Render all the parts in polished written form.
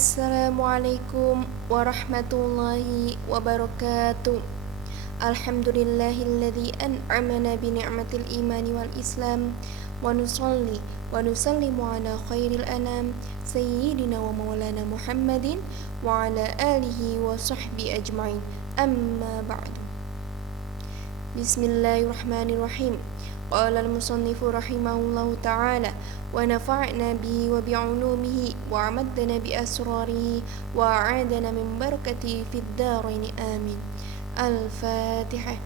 Assalamualaikum warahmatullahi wabarakatuh. Alhamdulillahilladzi an'amana bi ni'matil imani wal islam wa nusallimu ala khairil anam sayyidina wa maulana Muhammadin wa ala alihi wa sahbihi ajma'in. Amma ba'du. Bismillahirrahmanirrahim. Qala al-musannifu rahimahullahu ta'ala wa nafa'na bihi wa bi'ulumihi wa amaddana bi asrarihi wa a'adana min barakatihi fid dharain amin. Al-Fatihah.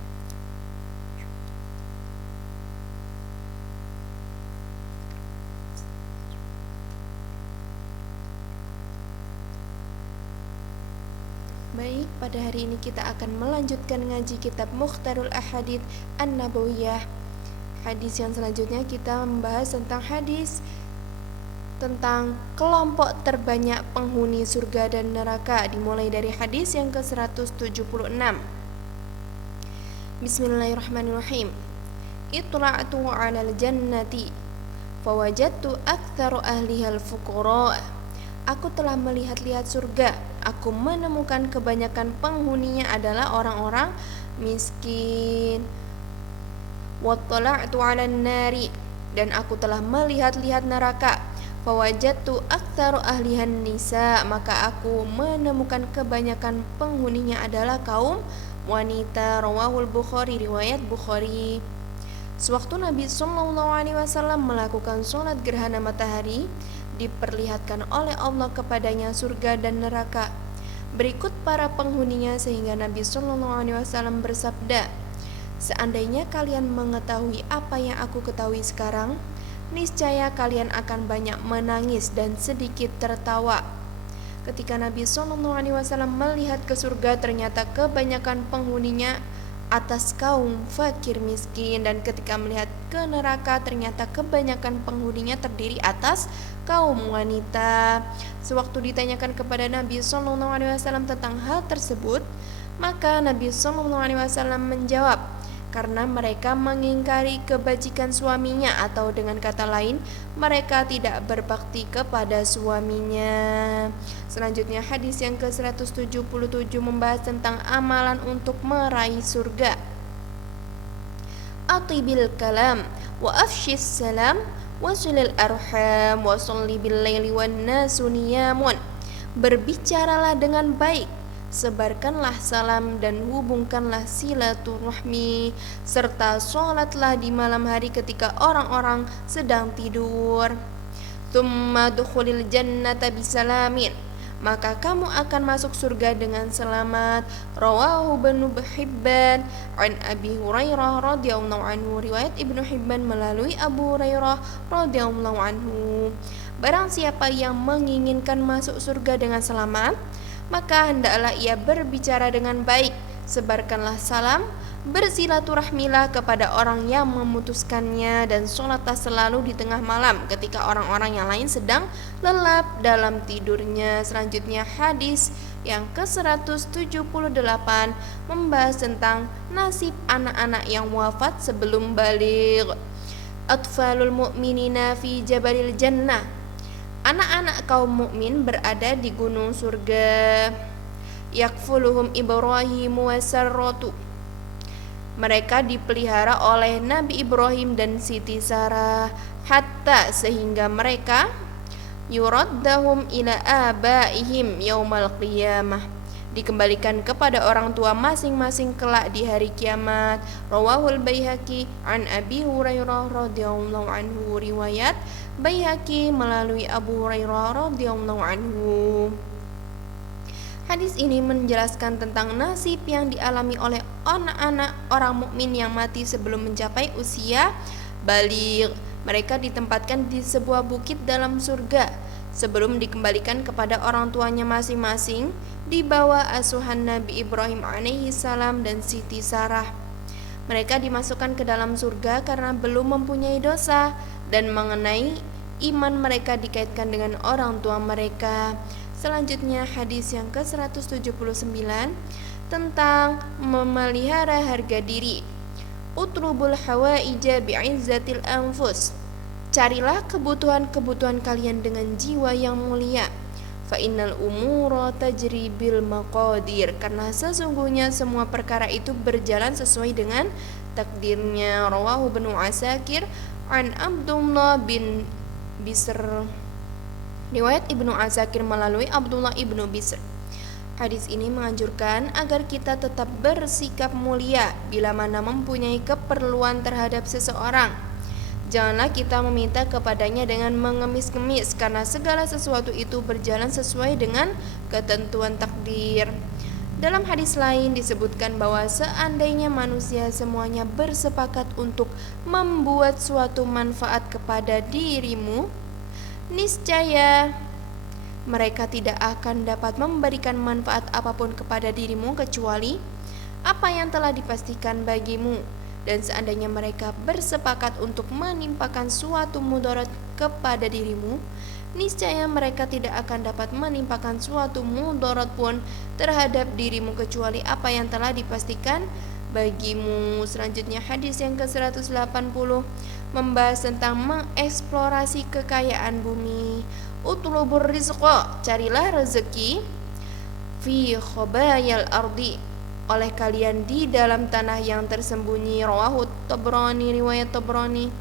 Baik, pada hari ini kita akan melanjutkan ngaji kitab Mukhtarul Ahadits An-Nabawiyah. Hadis yang selanjutnya kita membahas tentang hadis tentang kelompok terbanyak penghuni surga dan neraka, dimulai dari hadis yang ke-176. Bismillahirrahmanirrahim. Itla'tu 'alal jannati fawajadtu aktsaru ahliha al-fuqara. Aku telah melihat-lihat surga. Aku menemukan kebanyakan penghuninya adalah orang-orang miskin. Wattala'tu 'alan nari, dan aku telah melihat-lihat neraka. Fawajadtu aktsaru ahlihan nisa, maka aku menemukan kebanyakan penghuninya adalah kaum wanita. Rawahul Bukhari, riwayat Bukhari. Sewaktu Nabi SAW melakukan sholat gerhana matahari, diperlihatkan oleh Allah kepadanya surga dan neraka berikut para penghuninya, sehingga Nabi SAW bersabda, seandainya kalian mengetahui apa yang aku ketahui sekarang, niscaya kalian akan banyak menangis dan sedikit tertawa. Ketika Nabi SAW melihat ke surga, ternyata kebanyakan penghuninya atas kaum fakir miskin, dan ketika melihat ke neraka, ternyata kebanyakan penghuninya terdiri atas kaum wanita. Sewaktu ditanyakan kepada Nabi SAW tentang hal tersebut, maka Nabi SAW menjawab, karena mereka mengingkari kebajikan suaminya, atau dengan kata lain, mereka tidak berbakti kepada suaminya. Selanjutnya hadis yang ke-177 membahas tentang amalan untuk meraih surga. Atibil kalam wa afshis salam wasilil arham wa salli bil laili wan nasu niyamun. Berbicaralah dengan baik, sebarkanlah salam dan hubungkanlah silaturahmi, serta sholatlah di malam hari ketika orang-orang sedang tidur. Tsumma dukhulil jannata bisalamin, maka kamu akan masuk surga dengan selamat. Rawahu Ibnu Hibban an Abi Hurairah radhiyallahu anhu, riwayat Ibnu Hibban melalui Abu Hurairah radhiyallahu anhu. Barang siapa yang menginginkan masuk surga dengan selamat, maka hendaklah ia berbicara dengan baik, sebarkanlah salam, bersilaturahmilah kepada orang yang memutuskannya, dan sholatlah selalu di tengah malam ketika orang-orang yang lain sedang lelap dalam tidurnya. Selanjutnya hadis yang ke-178 membahas tentang nasib anak-anak yang wafat sebelum baligh. Atfalul mu'minina fi jabalil jannah, anak-anak kaum mukmin berada di gunung surga. Yakfuluhum Ibrahim wa Sarratu, mereka dipelihara oleh Nabi Ibrahim dan Siti Sarah, hatta sehingga mereka yuraddahum ila abaihim yaumal qiyamah, dikembalikan kepada orang tua masing-masing kelak di hari kiamat. Rawahul Baihaqi an Abi Hurairah radhiyallahu anhu, riwayat Baihaqi melalui Abu Hurairah radhiyallahu anhu. Hadis ini menjelaskan tentang nasib yang dialami oleh anak-anak orang mukmin yang mati sebelum mencapai usia baligh. Mereka ditempatkan di sebuah bukit dalam surga sebelum dikembalikan kepada orang tuanya masing-masing di bawah asuhan Nabi Ibrahim alaihissalam dan Siti Sarah. Mereka dimasukkan ke dalam surga karena belum mempunyai dosa, dan mengenai iman mereka dikaitkan dengan orang tua mereka. Selanjutnya hadis yang ke-179 tentang memelihara harga diri. Utrubul hawaija bi'izzatil anfus, carilah kebutuhan-kebutuhan kalian dengan jiwa yang mulia. Fa innal umura tajri bil maqadir, karena sesungguhnya semua perkara itu berjalan sesuai dengan takdirnya. Rawahu Ibnu Asakir an Abdullah bin Bisr. Riwayat Ibnu Asakir melalui Abdullah ibnu Bisr. Hadis ini menganjurkan agar kita tetap bersikap mulia bila mana mempunyai keperluan terhadap seseorang. Janganlah kita meminta kepadanya dengan mengemis-ngemis, karena segala sesuatu itu berjalan sesuai dengan ketentuan takdir. Dalam hadis lain disebutkan bahwa seandainya manusia semuanya bersepakat untuk membuat suatu manfaat kepada dirimu, niscaya mereka tidak akan dapat memberikan manfaat apapun kepada dirimu kecuali apa yang telah dipastikan bagimu. Dan seandainya mereka bersepakat untuk menimpakan suatu mudarat kepada dirimu, niscaya mereka tidak akan dapat menimpakan suatu mudarat pun terhadap dirimu kecuali apa yang telah dipastikan bagimu. Selanjutnya hadis yang ke-180 membahas tentang mengeksplorasi kekayaan bumi. Utlubur rizqa, carilah rezeki fi khobayal ardi, oleh kalian di dalam tanah yang tersembunyi. Rawahu Tabrani, riwayat Tabrani.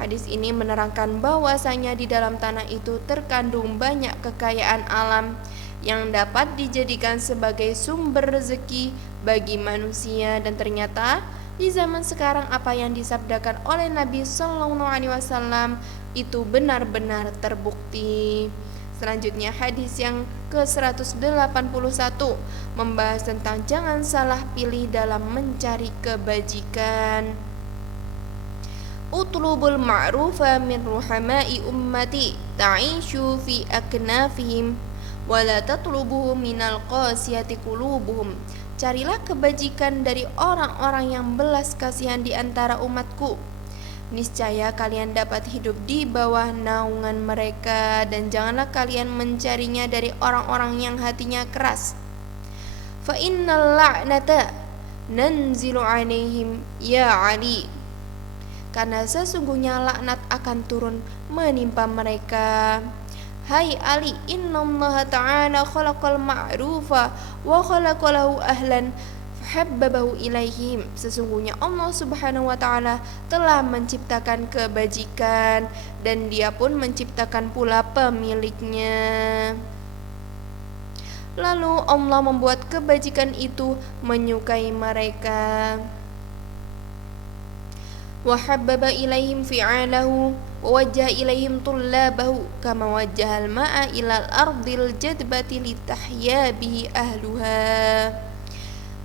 Hadis ini menerangkan bahwasanya di dalam tanah itu terkandung banyak kekayaan alam yang dapat dijadikan sebagai sumber rezeki bagi manusia. Dan ternyata di zaman sekarang apa yang disabdakan oleh Nabi Sallallahu Alaihi Wasallam itu benar-benar terbukti. Selanjutnya hadis yang ke-181 membahas tentang jangan salah pilih dalam mencari kebajikan. Utlubul ma'rufa min ruhamai ummati ta'ishu fi aknafihim wa la tatlubuhu minal qasiyati qulubuhum. Carilah kebajikan dari orang-orang yang belas kasihan di antara umatku, niscaya kalian dapat hidup di bawah naungan mereka, dan janganlah kalian mencarinya dari orang-orang yang hatinya keras. Fa innal la'nata nanzilu 'alaihim ya Ali, karena sesungguhnya laknat akan turun menimpa mereka. Hai Ali, innallaha ta'ala khalaqal ma'rufa wa khalaqalahu ahlan habbabahu ilaihim. Sesungguhnya Allah Subhanahu wa taala telah menciptakan kebajikan dan Dia pun menciptakan pula pemiliknya. Lalu Allah membuat kebajikan itu menyukai mereka. Wa habbaba ilaihim fi'alahu wa wajjaha ilaihim tullabahu kama wajjahal ma'a ilal ardil jadbati litahya bihi ahluha.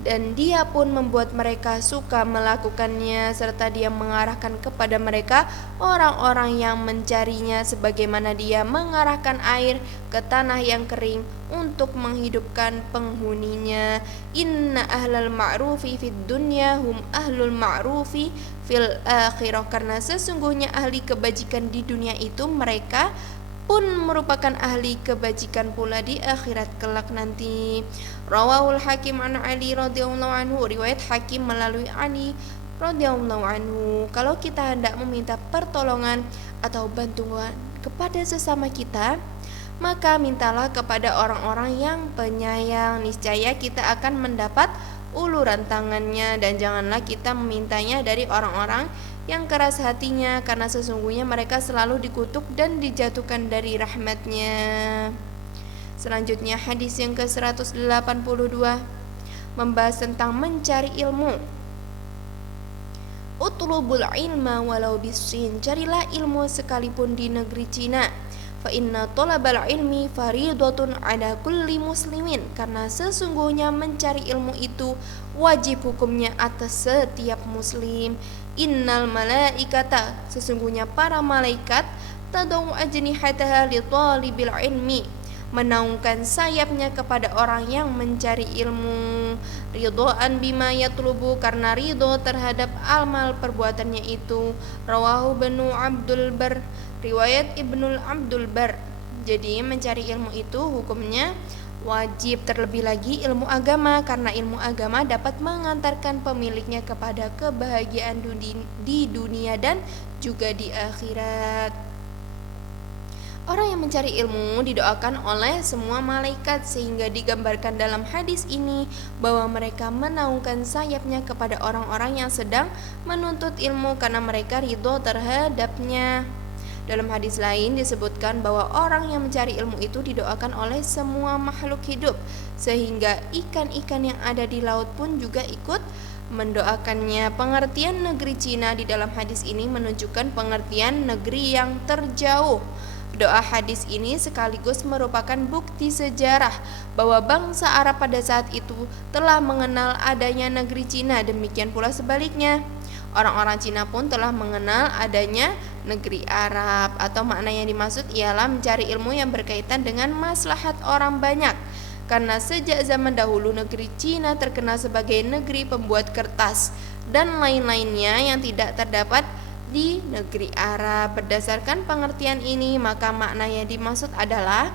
Dan Dia pun membuat mereka suka melakukannya, serta Dia mengarahkan kepada mereka orang-orang yang mencarinya, sebagaimana Dia mengarahkan air ke tanah yang kering untuk menghidupkan penghuninya. Inna ahlal ma'rufi fid dunya hum ahlul ma'rufi fil akhirah, karena sesungguhnya ahli kebajikan di dunia itu mereka pun merupakan ahli kebajikan pula di akhirat kelak nanti. Rawahul Hakim an Ali radhiyallahu anhu, riwayat Hakim melalui Ali radhiyallahu anhu. Kalau kita hendak meminta pertolongan atau bantuan kepada sesama kita, maka mintalah kepada orang-orang yang penyayang, niscaya kita akan mendapat uluran tangannya. Dan janganlah kita memintanya dari orang-orang yang keras hatinya, karena sesungguhnya mereka selalu dikutuk dan dijatuhkan dari rahmatnya. Selanjutnya hadis yang ke-182 membahas tentang mencari ilmu. Utlubul ilma walau bisin, carilah ilmu sekalipun di negeri Cina. Fa inna talabal ilmi faridatun ala kulli muslimin, karena sesungguhnya mencari ilmu itu wajib hukumnya atas setiap muslim. Innal malaikata, sesungguhnya para malaikat, tadau ajnihataha li talibil ilmi, menaungkan sayapnya kepada orang yang mencari ilmu. Ridhoan bima yatlubu, karena ridho terhadap amal perbuatannya itu. Rawahu Ibnu Abdul Bar, riwayat Ibnu Abdul Bar. Jadi mencari ilmu itu hukumnya wajib, terlebih lagi ilmu agama, karena ilmu agama dapat mengantarkan pemiliknya kepada kebahagiaan di dunia dan juga di akhirat. Orang yang mencari ilmu didoakan oleh semua malaikat, sehingga digambarkan dalam hadis ini bahwa mereka menaungkan sayapnya kepada orang-orang yang sedang menuntut ilmu karena mereka ridho terhadapnya. Dalam hadis lain disebutkan bahwa orang yang mencari ilmu itu didoakan oleh semua makhluk hidup, sehingga ikan-ikan yang ada di laut pun juga ikut mendoakannya. Pengertian negeri Cina di dalam hadis ini menunjukkan pengertian negeri yang terjauh. Doa hadis ini sekaligus merupakan bukti sejarah bahwa bangsa Arab pada saat itu telah mengenal adanya negeri Cina, demikian pula sebaliknya. Orang-orang Cina pun telah mengenal adanya negeri Arab, atau makna yang dimaksud ialah mencari ilmu yang berkaitan dengan maslahat orang banyak. Karena sejak zaman dahulu negeri Cina terkenal sebagai negeri pembuat kertas dan lain-lainnya yang tidak terdapat di negeri Arab. Berdasarkan pengertian ini, maka makna yang dimaksud adalah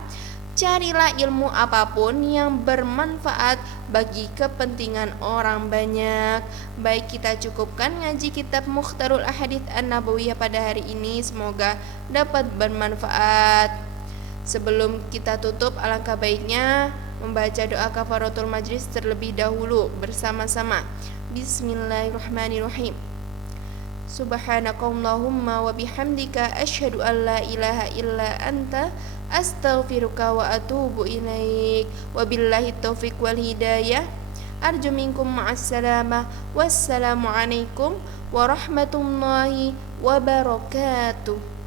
carilah ilmu apapun yang bermanfaat bagi kepentingan orang banyak. Baik, kita cukupkan ngaji kitab Mukhtarul Ahadits An-Nabawiyah pada hari ini, semoga dapat bermanfaat. Sebelum kita tutup, alangkah baiknya membaca doa kafaratul majlis terlebih dahulu bersama-sama. Bismillahirrahmanirrahim. Subhanakallahumma wa bihamdika asyhadu an la ilaha illa anta astaghfiruka wa atubu ilaik. Wabillahi taufiq wal hidayah. Arju minkum ma'assalamah. Wassalamualaikum warahmatullahi wabarakatuh.